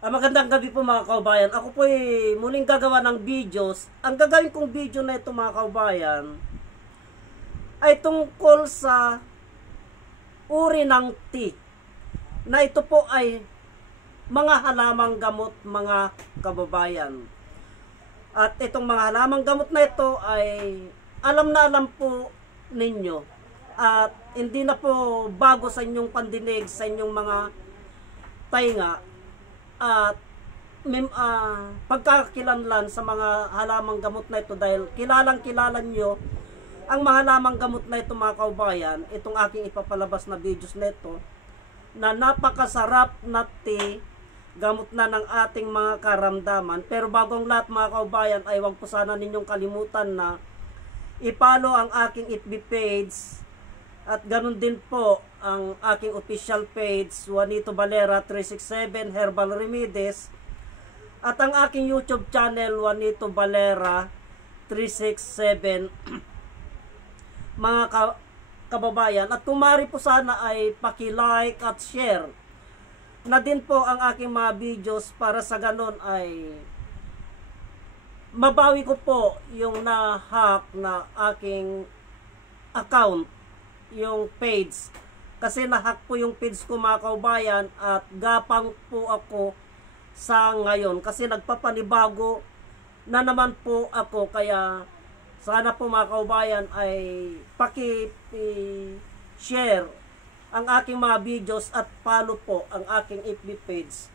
Magandang gabi po mga kaubayan. Ako po ay muling gagawa ng videos. Ang gagawin kong video na ito mga kaubayan ay tungkol sa uri ng tea. Na ito po ay mga halamang gamot mga kababayan. At itong mga halamang gamot na ito ay alam na alam po ninyo. At hindi na po bago sa inyong pandinig, sa inyong mga tainga. At pagkakakilanlan sa mga halamang gamot na ito dahil kilalang kilala nyo ang mga halamang gamot na ito mga kaubayan, itong aking ipapalabas na videos na ito na napakasarap na tea, gamot na ng ating mga karamdaman. Pero bago ang lahat mga kaubayan ay huwag po sana ninyong kalimutan na i-follow ang aking FB page at ganun din po ang aking official page, Juanito Valera 367 Herbal Remedies, at ang aking YouTube channel, Juanito Valera 367 mga kababayan. At kumari po sana ay paki-like at share na din po ang aking mga videos para sa ganun ay mabawi ko po yung na-hack na aking account, yung page, kasi nahack po yung page ko mga kaubayan at gapang po ako sa ngayon kasi nagpapanibago na naman po ako. Kaya sana po mga kaubayan ay paki-share ang aking mga videos at follow po ang aking FB page.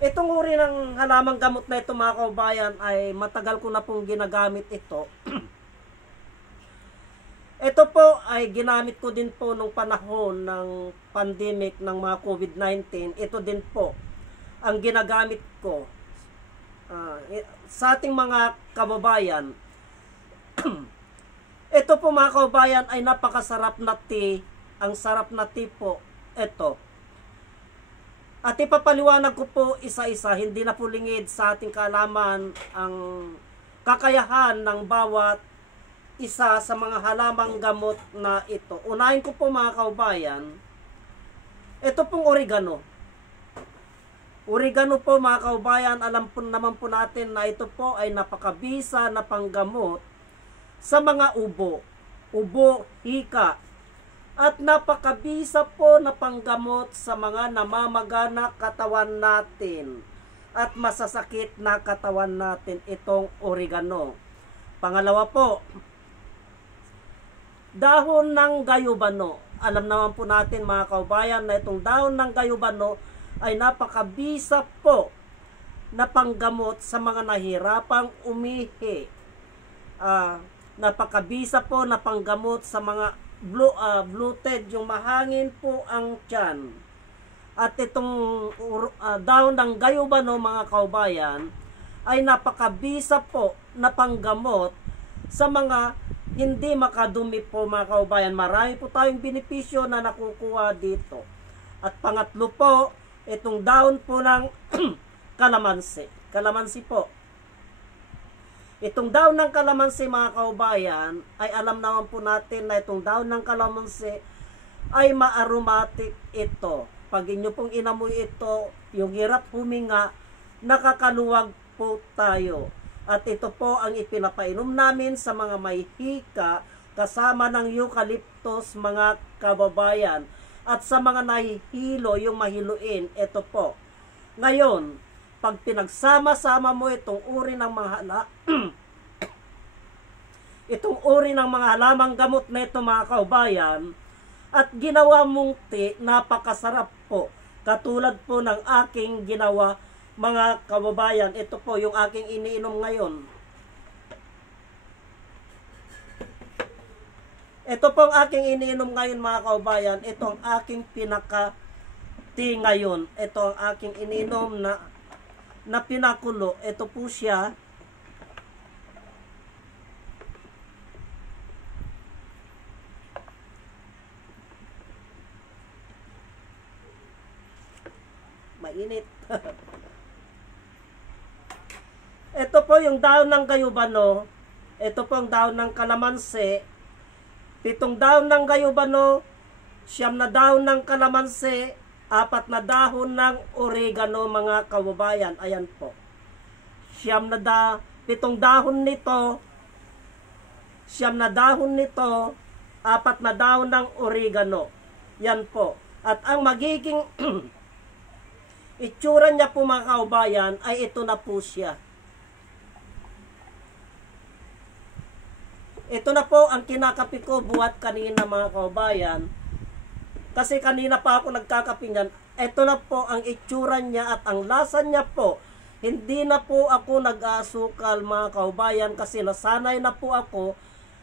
Itong uri ng halamang gamot na ito mga kaubayan ay matagal ko na pong ginagamit ito. Ito po ay ginamit ko din po nung panahon ng pandemic ng mga COVID-19. Ito din po ang ginagamit ko sa ating mga kababayan. Ito po mga kababayan ay napakasarap na tea. Ang sarap na tea po ito. At ipapaliwanag ko po isa-isa, hindi na po lingid sa ating kaalaman ang kakayahan ng bawat isa sa mga halamang gamot na ito. Unahin ko po mga kaubayan, ito pong oregano. Oregano po mga kaubayan, alam po naman po natin na ito po ay napakabisa na panggamot sa mga ubo, hika, at napakabisa po na panggamot sa mga namamagana katawan natin at masasakit na katawan natin itong oregano. Pangalawa po, dahon ng gayubano. Alam naman po natin mga kaubayan na itong dahon ng gayubano ay napakabisa po na panggamot sa mga nahirapang umihi. Napakabisa po na panggamot sa mga bloated, yung mahangin po ang tiyan. At itong dahon ng gayubano mga kaubayan ay napakabisa po na panggamot sa mga hindi makadumi po mga kaubayan. Marami po tayong benepisyo na nakukuha dito. At pangatlo po, itong dahon po ng kalamansi. Kalamansi po. Itong dahon ng kalamansi mga kaubayan, ay alam naman po natin na itong dahon ng kalamansi ay ma-aromatic ito. Pag inyo pong inamoy ito, yung hirap huminga, nakakaluwag po tayo. At ito po ang ipinapainom namin sa mga may hika kasama ng eucalyptus mga kababayan. At sa mga nahihilo, yung mahiluin, ito po. Ngayon, pag pinagsama-sama mo itong uri ng mga itong uri ng mga halamang gamot na ito mga kaubayan, at ginawa mong tea, napakasarap po. Katulad po ng aking ginawa mga kababayan. Ito po yung aking iniinom ngayon. Ito po ang aking iniinom ngayon mga kababayan. Ito ang aking pinaka-tea ngayon. Ito ang aking iniinom na pinakulo. Ito po siya. Mainit. Ito po yung dahon ng gayubano. Ito po ang dahon ng kalamansi. 7 dahon ng gayubano, 9 na dahon ng kalamansi, 4 na dahon ng oregano mga kababayan. Ayan po. 7 dahon nito. 7 na dahon nito. 4 na dahon ng oregano. Yan po. At ang magiging itsura niya po mga kababayan ay ito na po siya. Ito na po ang kinakapi ko buhat kanina mga kababayan. Kasi kanina pa ako nagkakapi niyan. Ito na po ang itsura niya at ang lasa niya po. Hindi na po ako nag-asukal mga kababayan kasi nasanay na po ako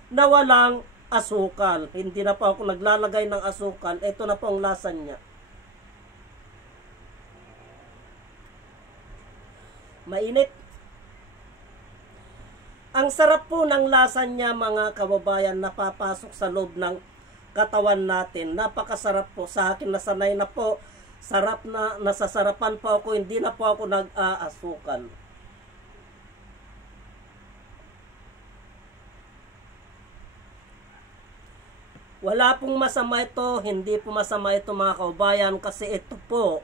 na walang asukal. Hindi na po ako naglalagay ng asukal. Ito na po ang lasa niya. Mainit. Ang sarap po ng lasa niya mga kababayan, napapasok sa loob ng katawan natin. Napakasarap po. Sa akin nasanay na po. Sarap na, nasasarapan po ako. Hindi na po ako nag-aasukan. Wala pong masama ito. Hindi po masama ito mga kababayan kasi ito po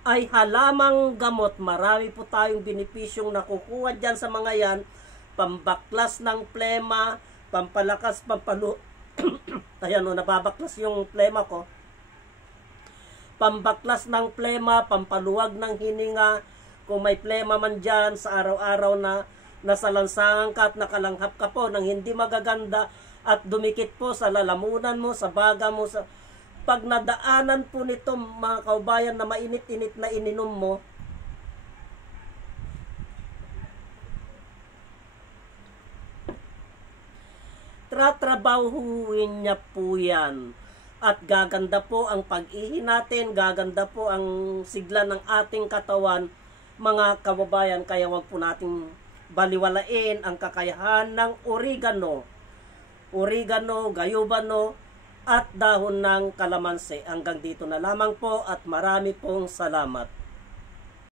ay halamang gamot. Marami po tayong benepisyong nakukuha dyan sa mga yan. Pambaklas ng plema, pampalakas, ayan o, nababaklas yung plema ko. Pambaklas ng plema, pampaluwag ng hininga. Kung may plema man dyan sa araw-araw na nasa lansangan ka at nakalanghap ka po ng hindi magaganda at dumikit po sa lalamunan mo, sa baga mo, sa pag nadaanan po nito mga kaubayan na mainit-init na ininom mo, tratrabahuin niya po yan. At gaganda po ang pag-ihi natin, gaganda po ang sigla ng ating katawan, mga kababayan. Kaya wag po nating baliwalain ang kakayahan ng oregano, gayubano, at dahon ng kalamansi. Hanggang dito na lamang po at marami pong salamat.